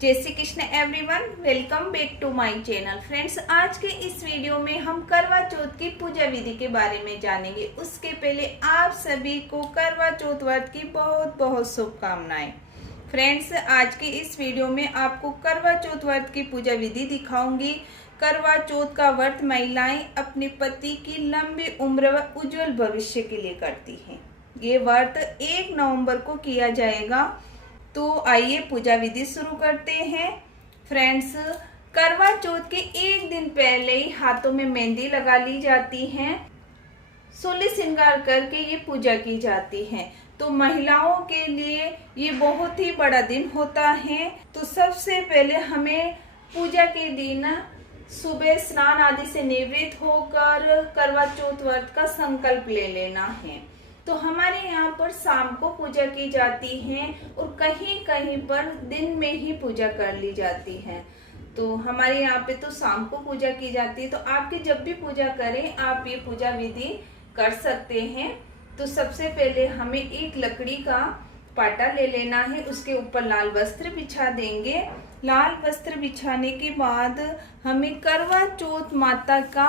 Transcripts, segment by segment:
जय Shri Krishna everyone, welcome back to my channel. Friends, आज के इस वीडियो में हम करवा चौथ की पूजा विधि के बारे में जानेंगे। उसके पहले आप सभी को करवा चौथ व्रत की बहुत बहुत शुभकामनाएं। फ्रेंड्स, आज के इस वीडियो में आपको करवा चौथ व्रत की पूजा विधि दिखाऊंगी। करवा चौथ का व्रत महिलाएं अपने पति की लंबी उम्र व उज्जवल भविष्य के लिए करती हैं। ये व्रत 1 नवंबर को किया जाएगा। तो आइए पूजा विधि शुरू करते हैं। फ्रेंड्स, करवा चौथ के एक दिन पहले ही हाथों में मेहंदी लगा ली जाती है। सोलह श्रृंगार करके ये पूजा की जाती है। तो महिलाओं के लिए ये बहुत ही बड़ा दिन होता है। तो सबसे पहले हमें पूजा के दिन सुबह स्नान आदि से निवृत्त होकर करवा चौथ व्रत का संकल्प ले लेना है। तो हमारे यहाँ पर शाम को पूजा की जाती है और कहीं कहीं पर दिन में ही पूजा कर ली जाती है। तो हमारे यहाँ पे तो शाम को पूजा की जाती है। तो आपकी जब भी पूजा करें आप ये पूजा विधि कर सकते हैं। तो सबसे पहले हमें एक लकड़ी का पाटा ले लेना है। उसके ऊपर लाल वस्त्र बिछा देंगे। लाल वस्त्र बिछाने के बाद हमें करवा चौथ माता का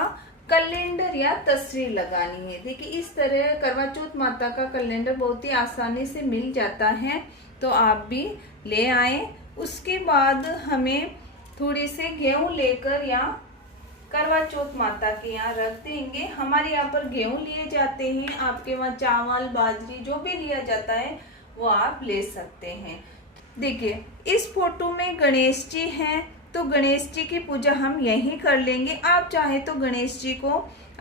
कैलेंडर या तस्वीर लगानी है। देखिए, इस तरह करवा चौथ माता का कैलेंडर बहुत ही आसानी से मिल जाता है। तो आप भी ले आए। उसके बाद हमें थोड़े से गेहूं लेकर यहाँ करवा चौथ माता के यहाँ रख देंगे। हमारे यहाँ पर गेहूं लिए जाते हैं। आपके वहाँ चावल बाजरी जो भी लिया जाता है वो आप ले सकते हैं। देखिए, इस फोटो में गणेश जी हैं। तो गणेश जी की पूजा हम यहीं कर लेंगे। आप चाहे तो गणेश जी को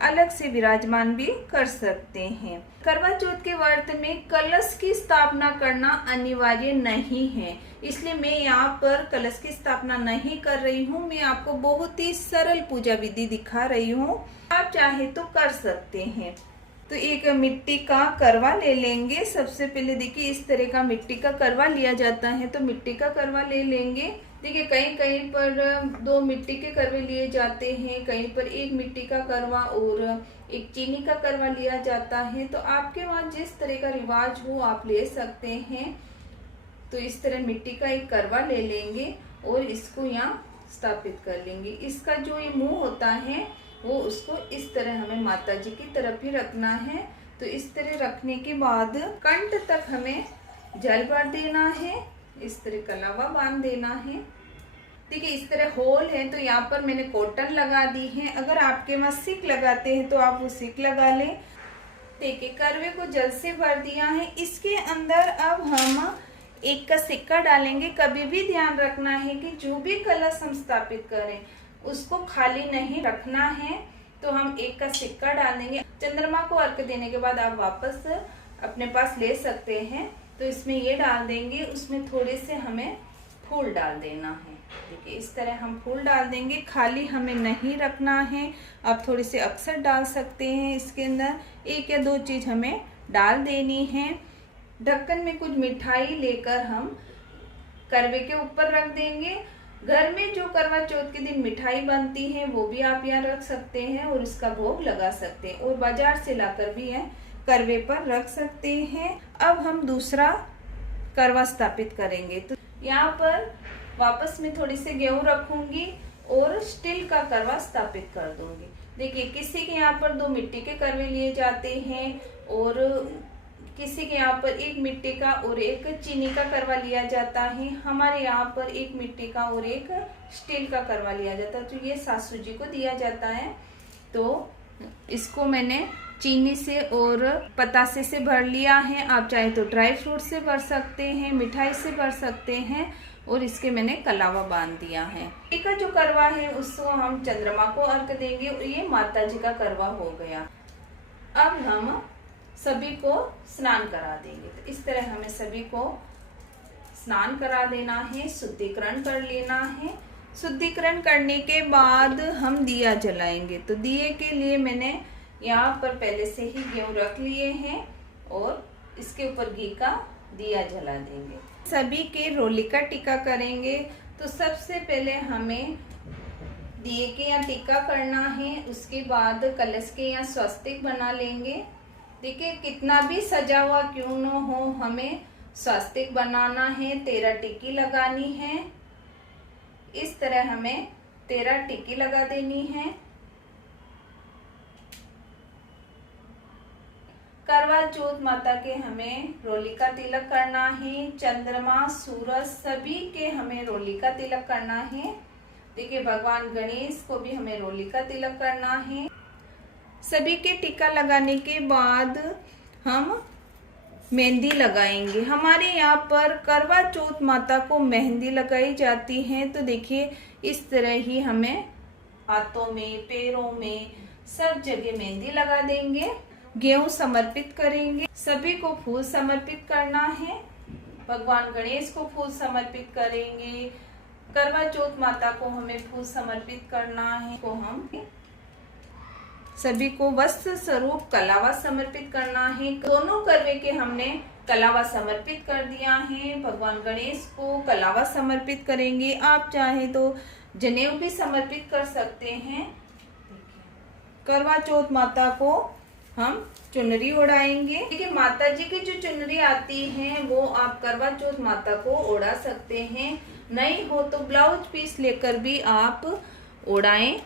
अलग से विराजमान भी कर सकते हैं। करवा चौथ के व्रत में कलश की स्थापना करना अनिवार्य नहीं है, इसलिए मैं यहाँ पर कलश की स्थापना नहीं कर रही हूँ। मैं आपको बहुत ही सरल पूजा विधि दिखा रही हूँ। आप चाहे तो कर सकते हैं। तो एक मिट्टी का करवा ले लेंगे। सबसे पहले देखिए, इस तरह का मिट्टी का करवा लिया जाता है। तो मिट्टी का करवा ले लेंगे। देखिए, कहीं कहीं पर 2 मिट्टी के करवे लिए जाते हैं, कहीं पर एक मिट्टी का करवा और एक चीनी का करवा लिया जाता है। तो आपके वहाँ जिस तरह का रिवाज हो आप ले सकते हैं। तो इस तरह मिट्टी का एक करवा ले लेंगे और इसको यहाँ स्थापित कर लेंगे। इसका जो ये मुंह होता है वो उसको इस तरह हमें माता जी की तरफ ही रखना है। तो इस तरह रखने के बाद कंठ तक हमें जल भर देना है। इस तरह कलावा बांध देना है। देखिए, इस तरह होल है। तो यहाँ पर मैंने कॉटन लगा दी है। अगर आपके वहाँ सिक लगाते हैं तो आप वो सिक लगा लें। देखिए, करवे को जल से भर दिया है। इसके अंदर अब हम एक का सिक्का डालेंगे। कभी भी ध्यान रखना है कि जो भी कलश हम स्थापित करें उसको खाली नहीं रखना है। तो हम एक का सिक्का डाल देंगे। चंद्रमा को अर्घ देने के बाद आप वापस अपने पास ले सकते हैं। तो इसमें ये डाल देंगे। उसमें थोड़े से हमें फूल डाल देना है। देखिए, इस तरह हम फूल डाल देंगे। खाली हमें नहीं रखना है। आप थोड़े से अक्षर डाल सकते हैं। इसके अंदर 1 या 2 चीज हमें डाल देनी है। ढक्कन में कुछ मिठाई लेकर हम करवे के ऊपर रख देंगे। घर में जो करवा चौथ के दिन मिठाई बनती है वो भी आप यहाँ रख सकते हैं और इसका भोग लगा सकते हैं, और बाजार से लाकर भी यह करवे पर रख सकते हैं। अब हम दूसरा करवा स्थापित करेंगे। तो यहाँ पर वापस में थोड़ी से गेहूं रखूंगी और स्टील का करवा स्थापित कर दूंगी। देखिए, किसी के यहाँ पर 2 मिट्टी के करवे लिए जाते हैं और किसी के यहाँ पर एक मिट्टी का और एक चीनी का करवा लिया जाता है। हमारे यहाँ पर एक मिट्टी का और एक स्टील का करवा लिया जाता है। तो ये सासू जी को दिया जाता है। तो इसको मैंने चीनी से और पतासे से भर लिया है। आप चाहे तो ड्राई फ्रूट से भर सकते हैं, मिठाई से भर सकते हैं। और इसके मैंने कलावा बांध दिया है। एक का जो करवा है उसको हम चंद्रमा को अर्घ देंगे और ये माता जी का करवा हो गया। अब हम सभी को स्नान करा देंगे। तो इस तरह हमें सभी को स्नान करा देना है, शुद्धिकरण कर लेना है। शुद्धिकरण करने के बाद हम दिया जलाएंगे। तो दिए के लिए मैंने यहाँ पर पहले से ही गेहूं रख लिए हैं और इसके ऊपर घी का दिया जला देंगे। सभी के रोली का टीका करेंगे। तो सबसे पहले हमें दिए के यहाँ टीका करना है। उसके बाद कलश के यहाँ स्वस्तिक बना लेंगे। देखिए, कितना भी सजा हुआ क्यों न हो, हमें स्वस्तिक बनाना है। 13 टिक्की लगानी है। इस तरह हमें 13 टिक्की लगा देनी है। करवा चौथ माता के हमें रोली का तिलक करना है। चंद्रमा, सूरज सभी के हमें रोली का तिलक करना है। देखिए भगवान गणेश को भी हमें रोली का तिलक करना है। सभी के टीका लगाने के बाद हम मेहंदी लगाएंगे। हमारे यहाँ पर करवा चौथ माता को मेहंदी लगाई जाती है। तो देखिए इस तरह ही हमें हाथों में, पैरों में, सब जगह मेहंदी लगा देंगे। गेहूं समर्पित करेंगे। सभी को फूल समर्पित करना है। भगवान गणेश को फूल समर्पित करेंगे। करवा चौथ माता को हमें फूल समर्पित करना है। को हम सभी को वस्त्र स्वरूप कलावा समर्पित करना है। दोनों करवे के हमने कलावा समर्पित कर दिया है। भगवान गणेश को कलावा समर्पित करेंगे। आप चाहे तो जनेऊ भी समर्पित कर सकते हैं। करवा चौथ माता को हम चुनरी ओढ़ाएंगे। देखिए माता जी की जो चुनरी आती है वो आप करवा चौथ माता को ओढ़ा सकते हैं। नहीं हो तो ब्लाउज पीस लेकर भी आप ओढ़ाएं।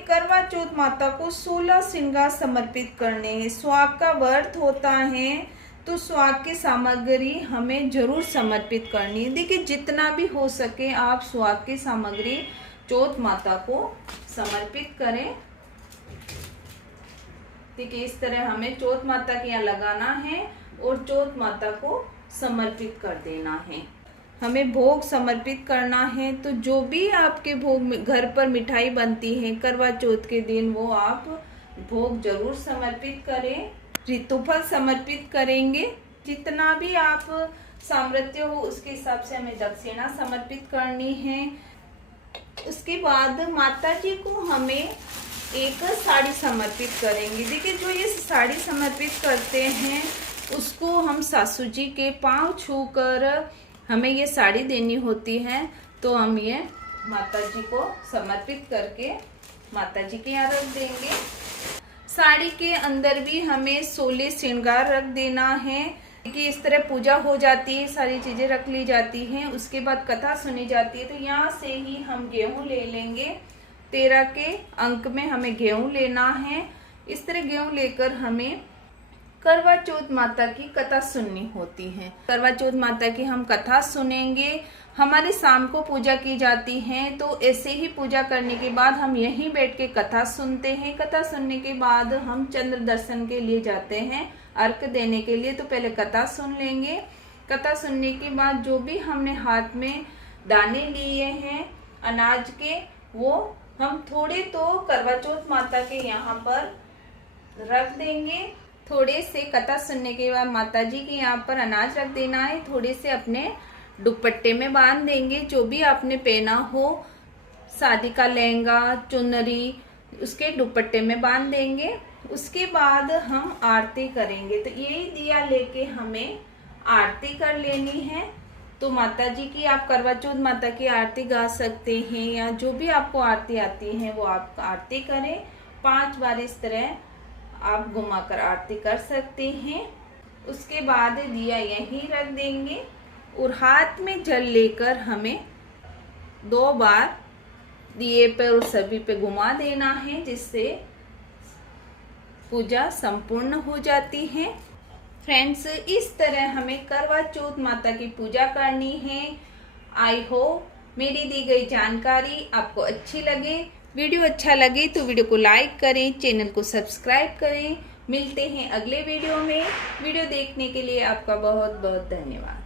करवा चौथ माता को 16 श्रृंगार समर्पित करने हैं। सुहाग का व्रत होता है तो सुहाग की सामग्री हमें जरूर समर्पित करनी है। देखिए जितना भी हो सके आप सुहाग की सामग्री चौथ माता को समर्पित करें। देखिए इस तरह हमें चौथ माता के यहाँ लगाना है और चौथ माता को समर्पित कर देना है। हमें भोग समर्पित करना है। तो जो भी आपके भोग घर पर मिठाई बनती है करवा चौथ के दिन वो आप भोग जरूर समर्पित करें। ऋतुफल समर्पित करेंगे। जितना भी आप सामर्थ्य हो उसके हिसाब से हमें दक्षिणा समर्पित करनी है। उसके बाद माता जी को हमें एक साड़ी समर्पित करेंगे। देखिए जो ये साड़ी समर्पित करते हैं उसको हम सासू जी के पांव छूकर हमें ये साड़ी देनी होती है। तो हम ये माता जी को समर्पित करके माता जी के यहाँ रख देंगे। साड़ी के अंदर भी हमें 16 श्रृंगार रख देना है कि इस तरह पूजा हो जाती है, सारी चीजें रख ली जाती हैं। उसके बाद कथा सुनी जाती है। तो यहाँ से ही हम गेहूं ले लेंगे। 13 के अंक में हमें गेहूं लेना है। इस तरह गेहूं लेकर हमें करवा चौथ माता की कथा सुननी होती है। करवा चौथ माता की हम कथा सुनेंगे। हमारे शाम को पूजा की जाती है। तो ऐसे ही पूजा करने के बाद हम यहीं बैठ के कथा सुनते हैं। कथा सुनने के बाद हम चंद्र दर्शन के लिए जाते हैं अर्घ देने के लिए। तो पहले कथा सुन लेंगे। कथा सुनने के बाद जो भी हमने हाथ में दाने लिए हैं अनाज के वो हम थोड़े तो करवा चौथ माता के यहाँ पर रख देंगे। थोड़े से कथा सुनने के बाद माता जी के यहाँ पर अनाज रख देना है। थोड़े से अपने दुपट्टे में बांध देंगे। जो भी आपने पहना हो, शादी का लहंगा, चुनरी, उसके दुपट्टे में बांध देंगे। उसके बाद हम आरती करेंगे। तो यही दिया लेके हमें आरती कर लेनी है। तो माता जी की आप करवा चौथ माता की आरती गा सकते हैं या जो भी आपको आरती आती है वो आप आरती करें। 5 बार इस तरह आप घुमाकर आरती कर सकते हैं। उसके बाद दिया यहीं रख देंगे और हाथ में जल लेकर हमें 2 बार दिए पर और सभी पे घुमा देना है, जिससे पूजा संपूर्ण हो जाती है। फ्रेंड्स इस तरह हमें करवा चौथ माता की पूजा करनी है। आई होप मेरी दी गई जानकारी आपको अच्छी लगे। वीडियो अच्छा लगे तो वीडियो को लाइक करें, चैनल को सब्सक्राइब करें। मिलते हैं अगले वीडियो में। वीडियो देखने के लिए आपका बहुत बहुत धन्यवाद।